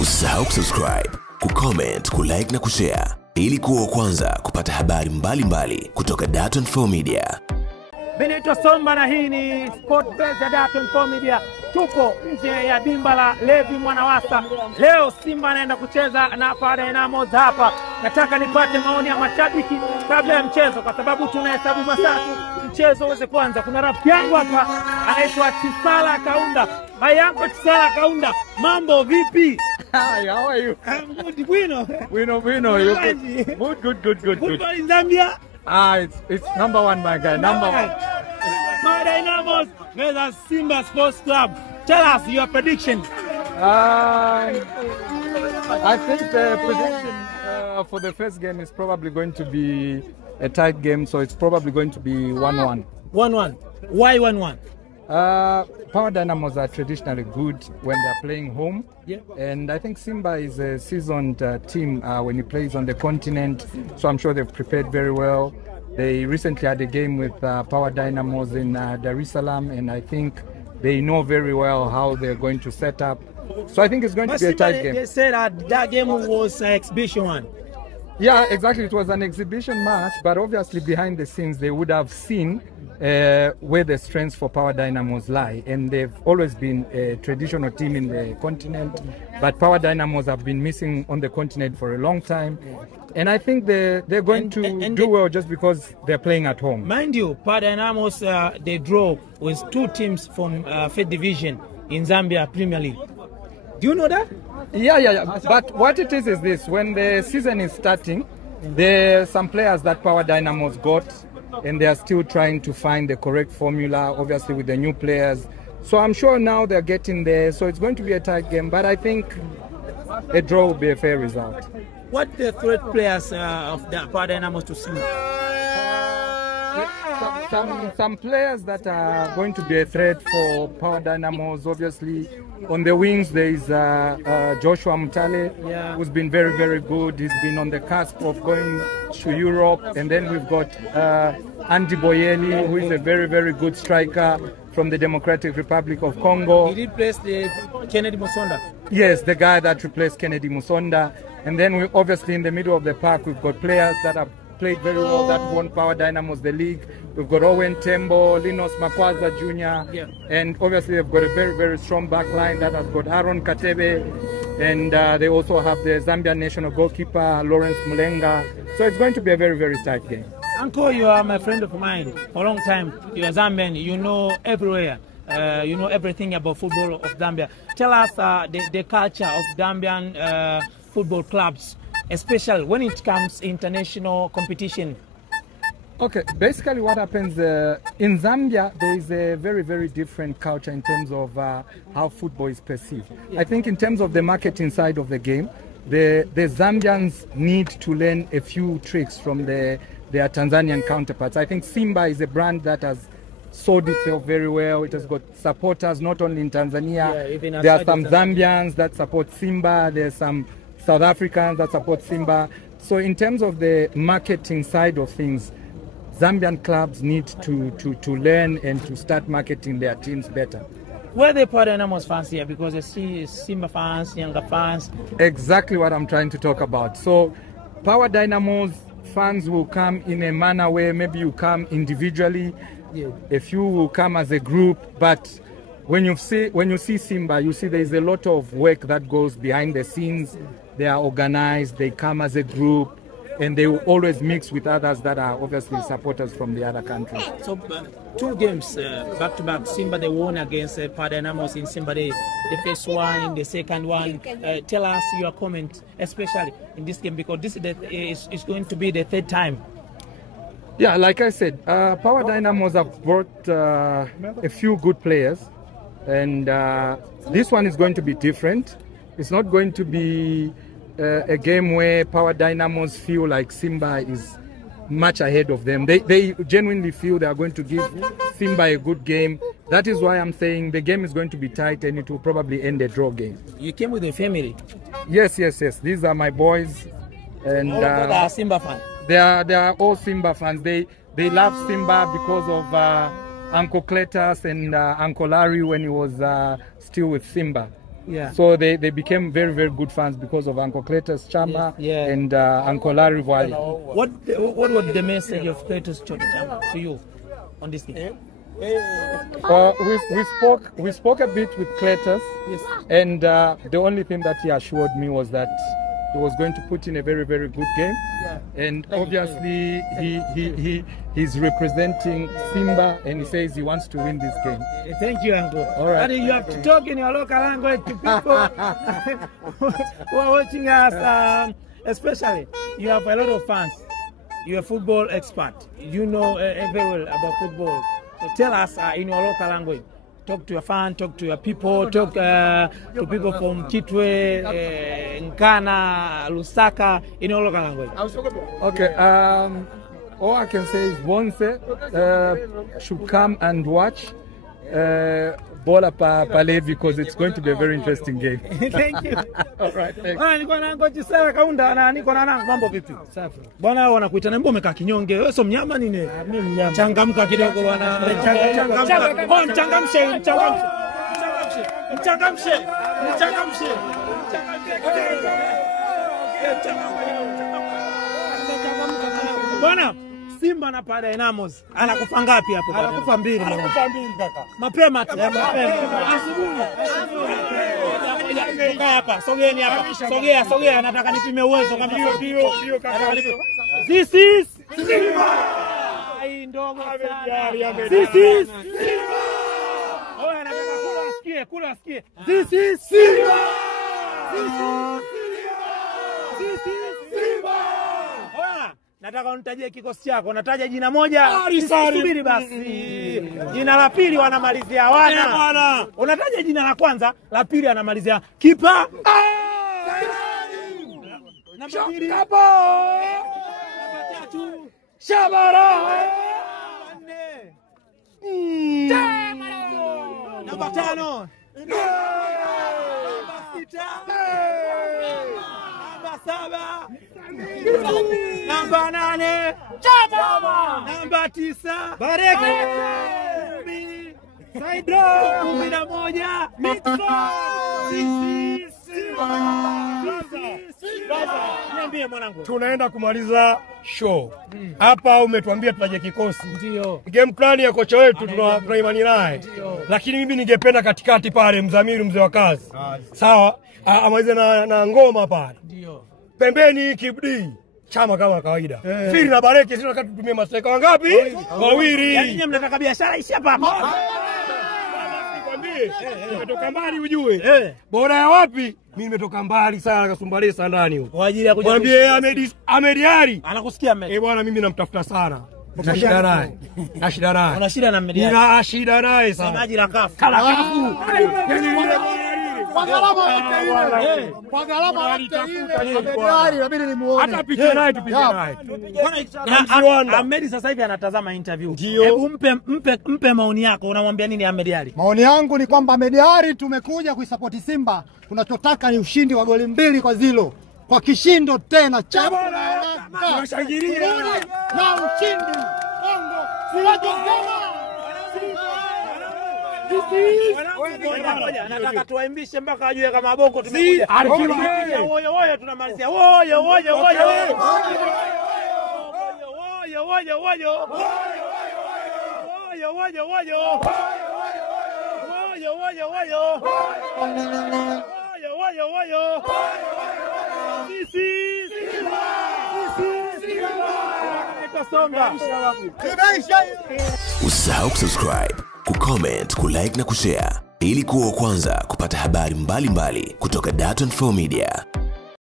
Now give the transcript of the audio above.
Usisahau kusubscribe, kucomment, kulike na kushare ili kuwa kwanza kupata habari mbalimbali kutoka Dar24 Media. Mimi naitwa Simba na hii ni Sport Base ya Dar24 Media. Tuko nje ya dimba la Levi Mwanawasa. Leo Simba anaenda kucheza na Dynamos hapa. Nataka nipate maoni ya mashabiki kabla ya mchezo kwa sababu tunahesabu masaa mchezo uweze kuanza. Kuna rafiki yangu hapa anaitwa Chisala Kaunda. Mayango Chisala Kaunda. Mambo vipi? Hi, how are you? I'm good, Bueno. Bueno. Good. Football in Zambia? It's number one, my guy. Number one. Dynamos versus Simba Sports Club. Tell us your prediction. I think the prediction for the first game is probably going to be a tight game, so it's probably going to be 1-1. 1-1. Why 1-1? Power Dynamos are traditionally good when they're playing home. Yeah. And I think Simba is a seasoned team when he plays on the continent, so I'm sure they've prepared very well. They recently had a game with Power Dynamos in Dar es Salaam, and I think they know very well how they're going to set up. So I think it's going to be a tight game. They said that game was an exhibition one. Yeah, exactly. It was an exhibition match, but obviously behind the scenes they would have seen where the strengths for Power Dynamos lie, and they've always been a traditional team in the continent, but Power Dynamos have been missing on the continent for a long time, and I think they're going to do well just because they're playing at home. Mind you, Power Dynamos they draw with two teams from 5th division in Zambia Premier League. Do you know that? Yeah. But what it is this: when the season is starting, there are some players that Power Dynamos got, and they are still trying to find the correct formula, obviously with the new players. So I'm sure now they're getting there, so it's going to be a tight game, but I think a draw will be a fair result. What the threat players of the Power Dynamos to see? Some players that are going to be a threat for Power Dynamos, obviously. On the wings, there is Joshua Mutale, who's been very, very good. He's been on the cusp of going to Europe. And then we've got Andy Boyeli, who is a very, very good striker from the Democratic Republic of Congo. He replaced Kennedy Musonda. Yes, the guy that replaced Kennedy Musonda. And then we obviously in the middle of the park, we've got players that have played very well, that won Power Dynamos the league. We've got Owen Tembo, Linus Makwaza Jr. And obviously they've got a very, very strong back line that has got Aaron Katebe. And they also have the Zambian national goalkeeper, Lawrence Mulenga. So it's going to be a very, very tight game. Uncle, you are my friend of mine for a long time. You are Zambian, you know everywhere. You know everything about football of Zambia. Tell us the culture of Zambian football clubs, especially when it comes international competition. Okay, basically what happens in Zambia, there is a very, very different culture in terms of how football is perceived. I think in terms of the marketing side of the game, the Zambians need to learn a few tricks from their Tanzanian counterparts. I think Simba is a brand that has sold itself very well. It has got supporters not only in Tanzania. There are some Zambians that support Simba. There's some South Africans that support Simba. So in terms of the marketing side of things, Zambian clubs need to learn and to start marketing their teams better. Where they Power Dynamos fans here? Because they see Simba fans, younger fans. Exactly what I'm trying to talk about. So Power Dynamos fans will come in a manner where maybe you come individually, a few will come as a group, but when you see Simba, you see there is a lot of work that goes behind the scenes. They are organized, they come as a group, and they will always mix with others that are obviously supporters from the other countries. So two games back-to-back, Simba they won against Power Dynamos in Simba the first one, the second one. Tell us your comment, especially in this game, because this is going to be the third time. Yeah, like I said, Power Dynamos have brought a few good players, and this one is going to be different. It's not going to be a game where Power Dynamos feel like Simba is much ahead of them. They genuinely feel they are going to give Simba a good game. That is why I'm saying the game is going to be tight and it will probably end a draw game. You came with a family? Yes. These are my boys. And all of them are Simba fans? They are all Simba fans. They love Simba because of Uncle Cletus and Uncle Larry when he was still with Simba. Yeah. So they became very, very good fans because of Uncle Cletus Chama and Uncle Larry Wali. What was the message of Cletus Chama to you on this game? We spoke a bit with Cletus, and the only thing that he assured me was that he was going to put in a very, very good game, and obviously he's representing Simba, and he says he wants to win this game. Thank you, Uncle. All right. And you have to talk in your local language to people who are watching us, especially. You have a lot of fans. You're a football expert. You know very well about football. So tell us in your local language. Talk to your fans, talk to your people, talk to people from Kitwe, Nkana, Lusaka, in your local language. Okay, all I can say is Bonse should come and watch Bola Pale because it's going to be a very interesting game. Thank you. All right, thanks. Niko na ngoji sawa kaunda na niko na nangu mambo vipi? Safi. Bwana wanakuita na mbona umekaa kinyonge? Wewe sio mnyama nini? Mimi mnyama. Changamka kidogo bwana. Changamka. Oh, changamshe. Bwana Simba na pale Dynamos anakufa ngapi hapo? Anakufa 2. Anakufa 2 kaka. Mapema tu. Asubuhi. Hapa, sogeni hapa. Sogea, nataka nipime uwezo kama hiyo kaka. This is Simba. Ai ndogo sana. This is Simba. Oya nataka kula asikie. This is Simba. This is Simba. Oya nataka unitajie kikosi chako. Nataja jina moja. Subiri basi. Jina la pili wanamalizia wana. Unataja jina la kwanza, la pili anamalizia kipa. Namba 2. Namba 3. Shabara. Namba 5. Namba 6. Namba 7. Namba 8. Chama. Namba 9. Bareke. Saidro. 11. Mitro. Niambie mwanangu. Tunaenda kumaliza show. Hapa umetuambia tutaje kikosi. Ndio. Game plan ya kocha wetu tuna imani naye. Lakini mimi ningependa katikati pale Mzamiru mzee wa kazi. Sawa? Amalize na ngoma pale. Ndio. Pembeni Kibdi. Chama kama kawaida. Firi na Bareke sio wakati tutumie maseka wangapi? 2. Yaani nyinyi mnataka biashara ishi hapa. Nikwambie, nimetoka mbali ujue. Bora ya wapi? Mimi nimetoka mbali sana Kasumbalesa ndani huko. Kwa ajili ya kuja. Mwambie Ahmed Ali. Anakusikia Ahmed. Bwana mimi namtafuta sana. Na shida naye. Una shida na Ahmed Ali. Nina shida naye sana. Semaji la kafu. Kala kafu. Kwa gharama ile inabidi nimuone. Hata picha naye tupige naye. Ahmed sasa hivi anatazama interview. Hebu mpe maoni yako. Unamwambia nini Ahmed Ali? Maoni yangu ni kwamba Ahmed Ali tumekuja kuisupport Simba. Tunachotaka ni ushindi wa goli 2-0. Kwa kishindo tena. Chama. Tunashangilia na ushindi. Nataka tuwaimbishe mpaka ajue kama bongo tumekuja. Woyo tunamalizia. Woyo. Usisahau kusubscribe, kucomment, kulike na kushare ili kuwa wa kwanza kupata habari mbalimbali kutoka Dar24 Media.